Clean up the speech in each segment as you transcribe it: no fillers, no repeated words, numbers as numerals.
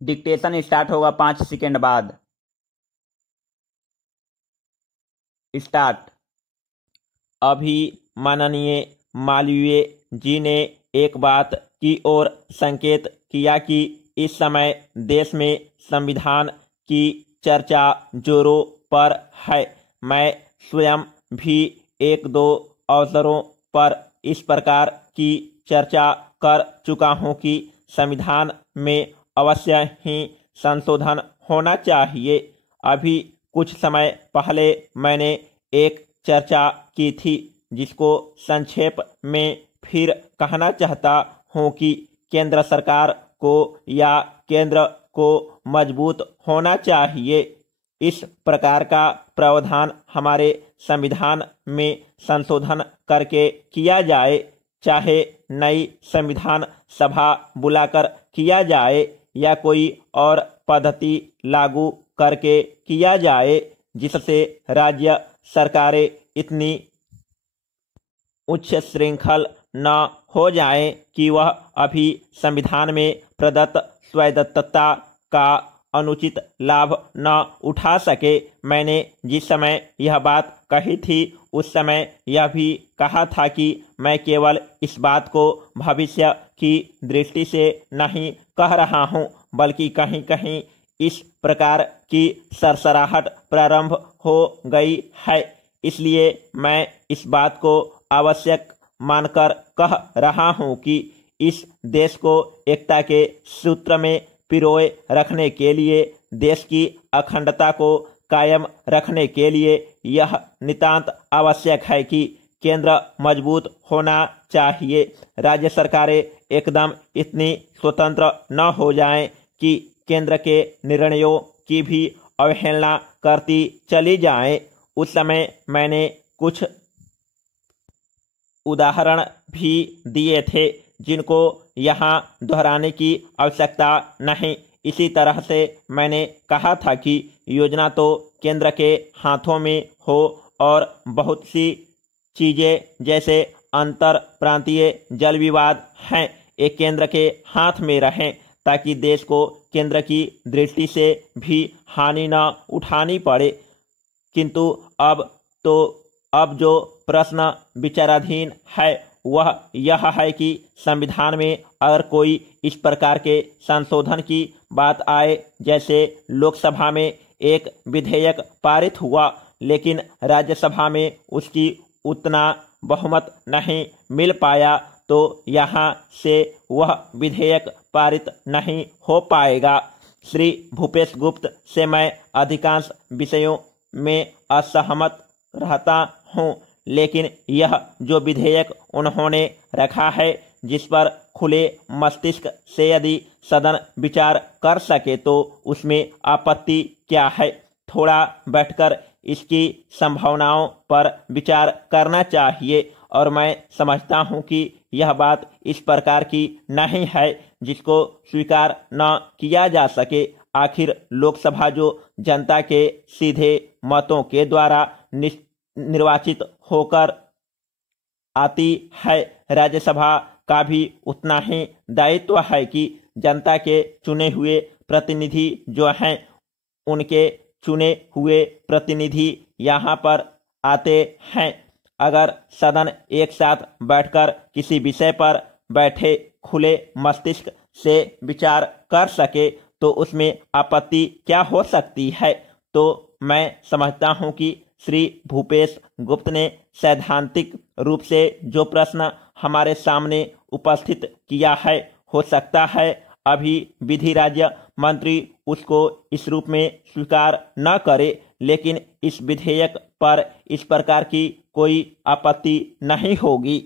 Dictation start होगा 5 second बाद। Start. अभी माननीय मालवीय जी ने एक बात की ओर संकेत किया कि इस समय देश में संविधान की चर्चा जोरों पर है। मैं स्वयं भी एक दो अवसरों पर इस प्रकार की चर्चा कर चुका हूं कि संविधान में अवश्य ही संशोधन होना चाहिए। अभी कुछ समय पहले मैंने एक चर्चा की थी जिसको संक्षेप में फिर कहना चाहता हूं कि केंद्र सरकार को या केंद्र को मजबूत होना चाहिए। इस प्रकार का प्रावधान हमारे संविधान में संशोधन करके किया जाए, चाहे नई संविधान सभा बुलाकर किया जाए या कोई और पद्धति लागू करके किया जाए, जिससे राज्य सरकारें इतनी उच्च श्रृंखल न हो जाएं कि वह अभी संविधान में प्रदत्त स्वायत्तता का अनुचित लाभ न उठा सके। मैंने जिस समय यह बात कही थी उस समय यह भी कहा था कि मैं केवल इस बात को भविष्य की दृष्टि से नहीं कह रहा हूं, बल्कि कहीं कहीं इस प्रकार की सरसराहट प्रारंभ हो गई है। इसलिए मैं इस बात को आवश्यक मानकर कह रहा हूं कि इस देश को एकता के सूत्र में पिरोए रखने के लिए, देश की अखंडता को कायम रखने के लिए यह नितांत आवश्यक है कि केंद्र मजबूत होना चाहिए। राज्य सरकारें एकदम इतनी स्वतंत्र न हो जाएं कि केंद्र के निर्णयों की भी अवहेलना करती चली जाएं। उस समय मैंने कुछ उदाहरण भी दिए थे जिनको यहाँ दोहराने की आवश्यकता नहीं। इसी तरह से मैंने कहा था कि योजना तो केंद्र के हाथों में हो और बहुत सी चीजें जैसे अंतर प्रांतीय जल विवाद हैं, एक केंद्र के हाथ में रहें ताकि देश को केंद्र की दृष्टि से भी हानि न उठानी पड़े। किंतु अब जो प्रश्न विचाराधीन है वह यह है कि संविधान में अगर कोई इस प्रकार के संशोधन की बात आए, जैसे लोकसभा में एक विधेयक पारित हुआ लेकिन राज्यसभा में उसकी उतना बहुमत नहीं मिल पाया, तो यहाँ से वह विधेयक पारित नहीं हो पाएगा। श्री भूपेश गुप्त से मैं अधिकांश विषयों में असहमत रहता हूँ, लेकिन यह जो विधेयक उन्होंने रखा है जिस पर खुले मस्तिष्क से यदि सदन विचार कर सके तो उसमें आपत्ति क्या है। थोड़ा बैठकर इसकी संभावनाओं पर विचार करना चाहिए और मैं समझता हूं कि यह बात इस प्रकार की नहीं है जिसको स्वीकार न किया जा सके। आखिर लोकसभा जो जनता के सीधे मतों के द्वारा निर्वाचित होकर आती है, राज्यसभा का भी उतना ही दायित्व है कि जनता के चुने हुए प्रतिनिधि जो हैं उनके चुने हुए प्रतिनिधि यहाँ पर आते हैं। अगर सदन एक साथ बैठकर किसी विषय पर बैठे खुले मस्तिष्क से विचार कर सके तो उसमें आपत्ति क्या हो सकती है। तो मैं समझता हूं कि श्री भूपेश गुप्त ने सैद्धांतिक रूप से जो प्रश्न हमारे सामने उपस्थित किया है, हो सकता है अभी विधि राज्य मंत्री उसको इस रूप में स्वीकार न करे, लेकिन इस विधेयक पर इस प्रकार की कोई आपत्ति नहीं होगी।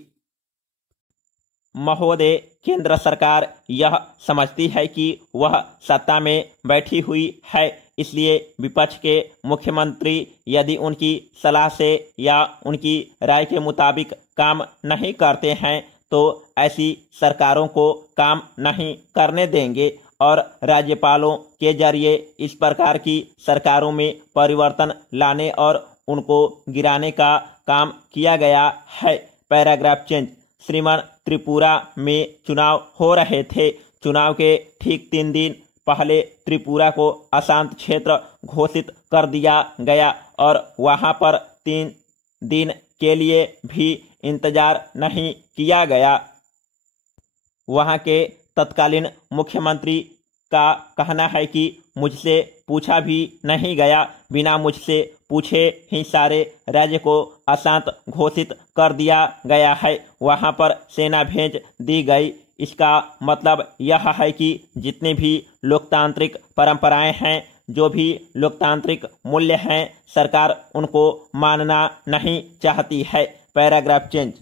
महोदय, केंद्र सरकार यह समझती है कि वह सत्ता में बैठी हुई है, इसलिए विपक्ष के मुख्यमंत्री यदि उनकी सलाह से या उनकी राय के मुताबिक काम नहीं करते हैं तो ऐसी सरकारों को काम नहीं करने देंगे और राज्यपालों के जरिए इस प्रकार की सरकारों में परिवर्तन लाने और उनको गिराने का काम किया गया है। Paragraph change. श्रीमान त्रिपुरा में चुनाव हो रहे थे। चुनाव के ठीक 3 दिन पहले त्रिपुरा को अशांत क्षेत्र घोषित कर दिया गया और वहां पर 3 दिन के लिए भी इंतजार नहीं किया गया। वहां के तत्कालीन मुख्यमंत्री का कहना है कि मुझसे पूछा भी नहीं गया, बिना मुझसे पूछे ही सारे राज्य को अशांत घोषित कर दिया गया है, वहां पर सेना भेज दी गई। इसका मतलब यह है कि जितनी भी लोकतांत्रिक परंपराएं हैं, जो भी लोकतांत्रिक मूल्य हैं, सरकार उनको मानना नहीं चाहती है। Paragraph change.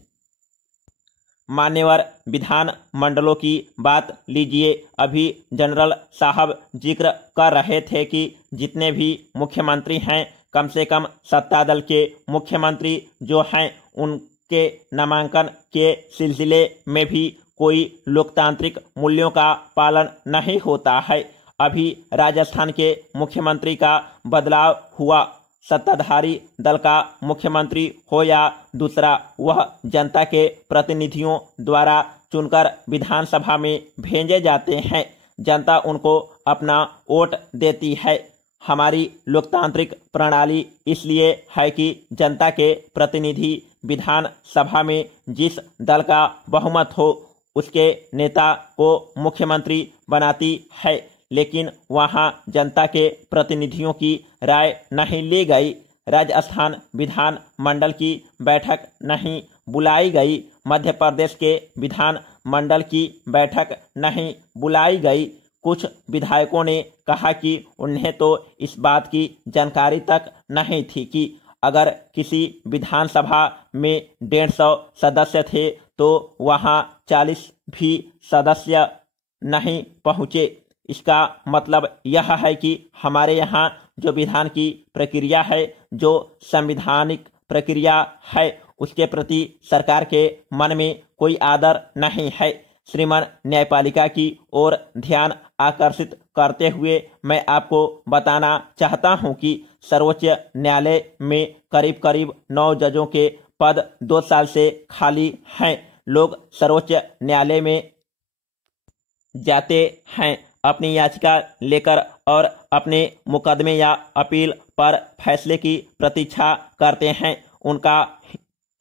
मान्यवर विधान मंडलों की बात लीजिए। अभी जनरल साहब जिक्र कर रहे थे कि जितने भी मुख्यमंत्री हैं, कम से कम सत्ता दल के मुख्यमंत्री जो हैं, उनके नामांकन के सिलसिले में भी कोई लोकतांत्रिक मूल्यों का पालन नहीं होता है। अभी राजस्थान के मुख्यमंत्री का बदलाव हुआ। सत्ताधारी दल का मुख्यमंत्री हो या दूसरा, वह जनता के प्रतिनिधियों द्वारा चुनकर विधानसभा में भेजे जाते हैं। जनता उनको अपना वोट देती है। हमारी लोकतांत्रिक प्रणाली इसलिए है कि जनता के प्रतिनिधि विधानसभा में जिस दल का बहुमत हो, उसके नेता को मुख्यमंत्री बनाती है, लेकिन वहां जनता के प्रतिनिधियों की राय नहीं ली गई। राजस्थान विधान मंडल की बैठक नहीं बुलाई गई। मध्य प्रदेश के विधान मंडल की बैठक नहीं बुलाई गई। कुछ विधायकों ने कहा कि उन्हें तो इस बात की जानकारी तक नहीं थी कि अगर किसी विधानसभा में 150 सदस्य थे तो वहां 40 भी सदस्य नहीं पहुंचे। इसका मतलब यह है कि हमारे यहाँ जो विधान की प्रक्रिया है, जो संवैधानिक प्रक्रिया है, उसके प्रति सरकार के मन में कोई आदर नहीं है। श्रीमान न्यायपालिका की ओर ध्यान आकर्षित करते हुए मैं आपको बताना चाहता हूं कि सर्वोच्च न्यायालय में करीब करीब 9 जजों के पद 2 साल से खाली हैं। लोग सर्वोच्च न्यायालय में जाते हैं अपनी याचिका लेकर और अपने मुकदमे या अपील पर फैसले की प्रतीक्षा करते हैं। उनका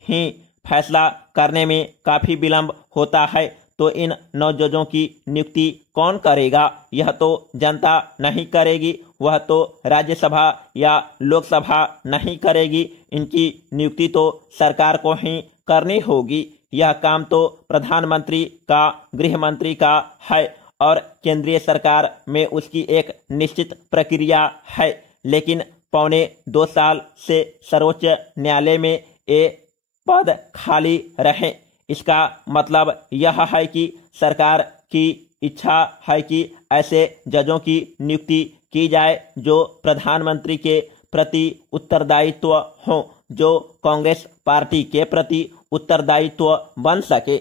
ही फैसला करने में काफी विलंब होता है, तो इन 9 जजों की नियुक्ति कौन करेगा? यह तो जनता नहीं करेगी, वह तो राज्यसभा या लोकसभा नहीं करेगी। इनकी नियुक्ति तो सरकार को ही करनी होगी। यह काम तो प्रधानमंत्री का, गृह मंत्री का है और केंद्रीय सरकार में उसकी एक निश्चित प्रक्रिया है। लेकिन पौने 2 साल से सर्वोच्च न्यायालय में ये पद खाली रहे। इसका मतलब यह है कि सरकार की इच्छा है कि ऐसे जजों की नियुक्ति की जाए जो प्रधानमंत्री के प्रति उत्तरदायित्व हो, जो कांग्रेस पार्टी के प्रति उत्तरदायित्व बन सके।